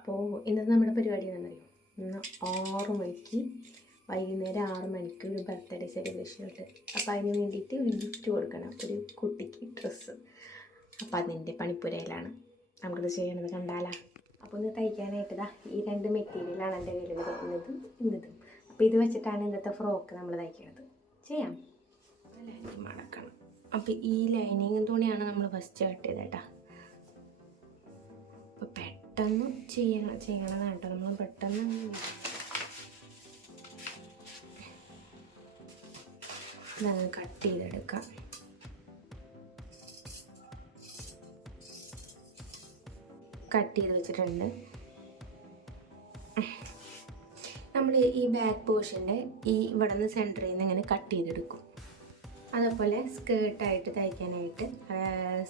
അപ്പോൾ ഇന്നത്തെ നമ്മുടെ പരിപാടി എന്താണെന്നറിയോ? ഇന്ന് 6 മണിക്ക് വൈകുന്നേരം 6 മണിക്ക് ഒരു ബർത്ത്ഡേ സെലിബ്രേഷൻ ഉണ്ട്. അപ്പോൾ അതിന് വേണ്ടിയിട്ട് ഒരു ഗിഫ്റ്റ് കൊടുക്കണം, ഒരു കുട്ടിക്ക് ഡ്രസ്സ്. അപ്പോൾ അതിൻ്റെ പണിപ്പുരയിലാണ്. നമുക്കിത് ചെയ്യണത് കണ്ടാലാ. അപ്പോൾ ഇന്ന് തയ്ക്കാനായിട്ടതാ ഈ 2 മെറ്റീരിയലാണ് എൻ്റെ കയ്യിൽ വരുന്നതും ഇന്നതും. അപ്പോൾ ഇത് വെച്ചിട്ടാണ് ഇന്നത്തെ ഫ്രോക്ക് നമ്മൾ തയ്ക്കുന്നത്. ചെയ്യാം. ലൈനിങ് മടക്കണം. അപ്പോൾ ഈ ലൈനിങ് തുണിയാണ് നമ്മൾ ഫസ്റ്റ് കട്ട് ചെയ്തത് കേട്ടോ. അപ്പോൾ പെട്ടെന്ന് ചെയ്യണതാണ് കേട്ടോ. നമ്മൾ പെട്ടെന്ന് ഇതങ്ങ് കട്ട് ചെയ്തെടുക്കാം. കട്ട് ചെയ്ത് വെച്ചിട്ടുണ്ട്. നമ്മൾ ഈ ബാക്ക് പോർഷൻ്റെ ഈ ഇവിടെ നിന്ന് സെൻറ്ററിൽ നിന്ന് ഇങ്ങനെ കട്ട് ചെയ്തെടുക്കും. അതേപോലെ സ്കേർട്ടായിട്ട് തയ്ക്കാനായിട്ട്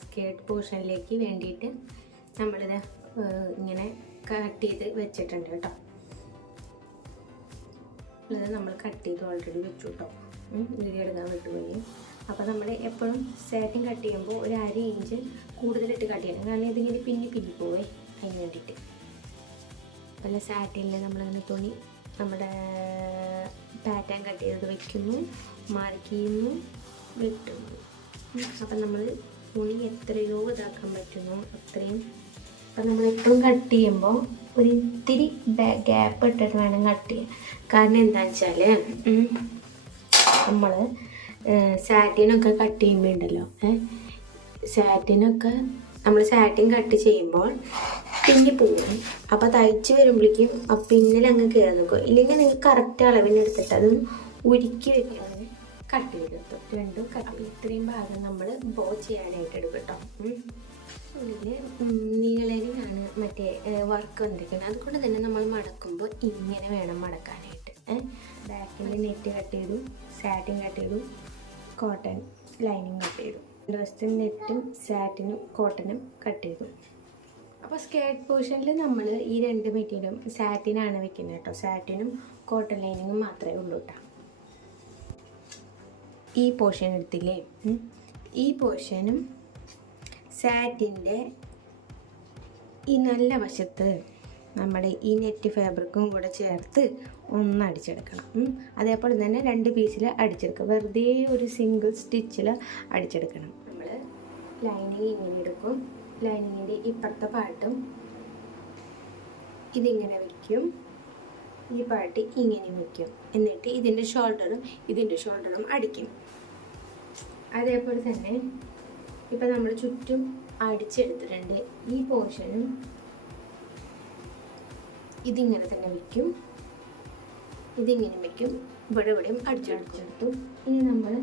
സ്കേർട്ട് പോർഷനിലേക്ക് വേണ്ടിയിട്ട് നമ്മളിത് ഇങ്ങനെ കട്ട് ചെയ്ത് വെച്ചിട്ടുണ്ട് കേട്ടോ. ഇത് നമ്മൾ കട്ട് ചെയ്ത് ഓൾറെഡി വെച്ചു കേട്ടോ. വീഡിയോ എടുക്കാൻ വിട്ടുപോയി. അപ്പോൾ നമ്മൾ എപ്പോഴും സാറ്റിൻ കട്ട് ചെയ്യുമ്പോൾ ഒരു 1/2 ഇഞ്ച് കൂടുതലിട്ട് കട്ട് ചെയ്യണം. കാരണം ഇതിങ്ങനെ പിന്നി പോവേ, അതിന് വേണ്ടിയിട്ട്. പല സാറ്റിനിൽ നമ്മളിങ്ങനെ തുണി നമ്മുടെ പാറ്റേൺ കട്ട് ചെയ്ത് വയ്ക്കുന്നു, മാർക്ക് ചെയ്യുന്നു, വെട്ടുന്നു. അപ്പം നമ്മൾ തുണി എത്രയോ ഇതാക്കാൻ പറ്റുന്നു അത്രയും. അപ്പം നമ്മളെപ്പോഴും കട്ട് ചെയ്യുമ്പോൾ ഒരു ഇത്തിരി ഗ്യാപ്പ് ഇട്ടിട്ട് വേണം കട്ട് ചെയ്യാൻ. കാരണം എന്താണെന്ന് വെച്ചാൽ നമ്മൾ സാറ്റിനൊക്കെ കട്ട് ചെയ്യുമ്പോൾ ഉണ്ടല്ലോ, സാറ്റിനൊക്കെ നമ്മൾ സാറ്റിൻ കട്ട് ചെയ്യുമ്പോൾ പിന്നി പോകും. അപ്പോൾ തയ്ച്ച് വരുമ്പോഴേക്കും ആ പിന്നിലങ്ങ് കയറി നിൽക്കും. ഇല്ലെങ്കിൽ നിങ്ങൾക്ക് കറക്റ്റ് അളവിനെടുത്തിട്ട് അതൊന്ന് ഉരുക്കി വെക്കാൻ കട്ട് ചെയ്തെടുത്തു. രണ്ടും കട്ട്. ഇത്രയും ഭാഗം നമ്മൾ ബോ ചെയ്യാനായിട്ട് എടുക്കും കേട്ടോ. ഉള്ളിൽ നീളരിലാണ് മറ്റേ വർക്ക് വന്നിരിക്കുന്നത്. അതുകൊണ്ട് തന്നെ നമ്മൾ മടക്കുമ്പോൾ ഇങ്ങനെ വേണം മടക്കാനായിട്ട്. ബാക്കിൻ്റെ നെറ്റ് കട്ട് ചെയ്തു, സാറ്റിൻ കട്ട് ചെയ്തു, കോട്ടൺ ലൈനിങ് കട്ട് ചെയ്തു. ഡ്രസ്സിന് നെറ്റും സാറ്റിനും കോട്ടനും കട്ട് ചെയ്തു. അപ്പോൾ സ്കേർട്ട് പോർഷനിൽ നമ്മൾ ഈ 2 മെറ്റീരിയലും സാറ്റിനാണ് വെക്കുന്നത് കേട്ടോ. സാറ്റിനും കോട്ടൺ ലൈനിങ്ങും മാത്രമേ ഉള്ളൂ കേട്ടോ. ഈ പോർഷൻ എടുത്തില്ലേ, ഈ പോർഷനും സാറ്റിൻ്റെ ഈ നല്ല വശത്ത് നമ്മുടെ ഈ നെറ്റ് ഫാബ്രിക്കും കൂടെ ചേർത്ത് ഒന്ന് അടിച്ചെടുക്കണം. അതേപോലെ തന്നെ 2 പീസിൽ അടിച്ചെടുക്കുക. വെറുതെ ഒരു സിംഗിൾ സ്റ്റിച്ചിൽ അടിച്ചെടുക്കണം. നമ്മൾ ലൈനിങ് ഇങ്ങനെ എടുക്കും. ലൈനിങ്ങിൻ്റെ ഇപ്പുറത്തെ പാട്ടും ഇതിങ്ങനെ വയ്ക്കും, ഈ പാട്ട് ഇങ്ങനെ വയ്ക്കും. എന്നിട്ട് ഇതിൻ്റെ ഷോൾഡറും അടിക്കും. അതേപോലെ തന്നെ ഇപ്പം നമ്മൾ ചുറ്റും അടിച്ചെടുത്തിട്ടുണ്ട്. ഈ പോർഷനും ഇതിങ്ങനെ തന്നെ വയ്ക്കും, ഇതിങ്ങനെ വയ്ക്കും. ഇവിടെയും അടിച്ചെടുത്തു. ഇനി നമ്മൾ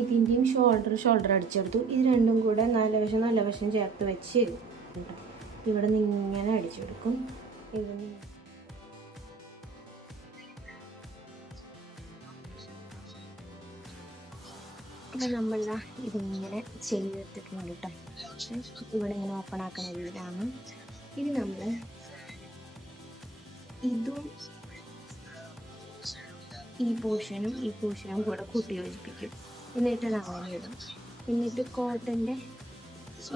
ഇതിൻ്റെയും ഷോൾഡർ അടിച്ചെടുത്തു. ഇത് രണ്ടും കൂടെ നല്ല വശം ചേർത്ത് വെച്ച് ഇവിടെ നിന്ന് ഇങ്ങനെ അടിച്ചെടുക്കും. അപ്പം നമ്മളിതാ ഇതിങ്ങനെ ചെയ്തെടുത്തിട്ടുണ്ട് കേട്ടോ. ഇവിടെ ഇങ്ങനെ ഓപ്പൺ ആക്കുന്ന രീതിയിലാണ്. ഇത് നമ്മൾ ഇതും ഈ പോർഷനും കൂടെ കൂട്ടി യോജിപ്പിക്കും. എന്നിട്ട് അങ്ങനെ ഇടും. എന്നിട്ട് കോട്ടൻ്റെ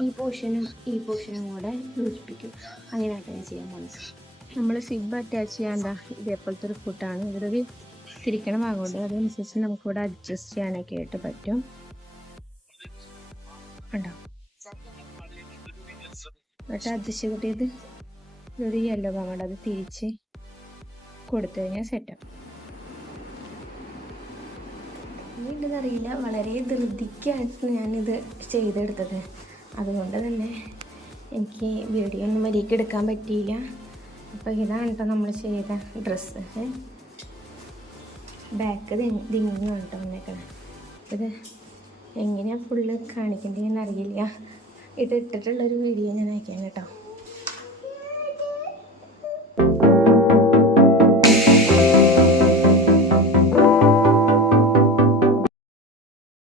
ഈ പോർഷനും കൂടെ യോജിപ്പിക്കും. അങ്ങനെയായിട്ടാണ് ചെയ്യാൻ പോകുന്നത്. നമ്മൾ സിബ് അറ്റാച്ച് ചെയ്യാണ്ട ഇതേപോലത്തെ ഒരു ഫുട്ടാണ്. ഇതൊരു തിരിക്കണ ഭാഗമുണ്ട്. അതനുസരിച്ച് നമുക്കിവിടെ അഡ്ജസ്റ്റ് ചെയ്യാനൊക്കെ ആയിട്ട് പറ്റും. ഉണ്ടോ? എന്നിട്ട് അഡ്ജസ്റ്റ് ചെയ്തിട്ട് ഇതൊരു യെല്ലോ ഭാഗമുണ്ട്, അത് തിരിച്ച് കൊടുത്തു കഴിഞ്ഞാൽ സെറ്റാണ്. അറിയില്ല, വളരെ ധൃതിക്കാണ് ഞാനിത് ചെയ്തെടുത്തത്. അതുകൊണ്ട് തന്നെ എനിക്ക് വീഡിയോ ഒന്നും മര്യാദയ്ക്ക് എടുക്കാൻ പറ്റിയില്ല. അപ്പോൾ ഇതാണ് കേട്ടോ നമ്മൾ ചെയ്ത ഡ്രസ്സ്. ബാക്ക് ദിങ്ങിങ് കേട്ടോ വന്നേക്കണം. ഇത് എങ്ങനെയാണ് ഫുള്ള് കാണിക്കേണ്ടതെന്ന് അറിയില്ല. ഇട്ടിട്ടുള്ളൊരു വീഡിയോ ഞാൻ അയക്കാം കേട്ടോ.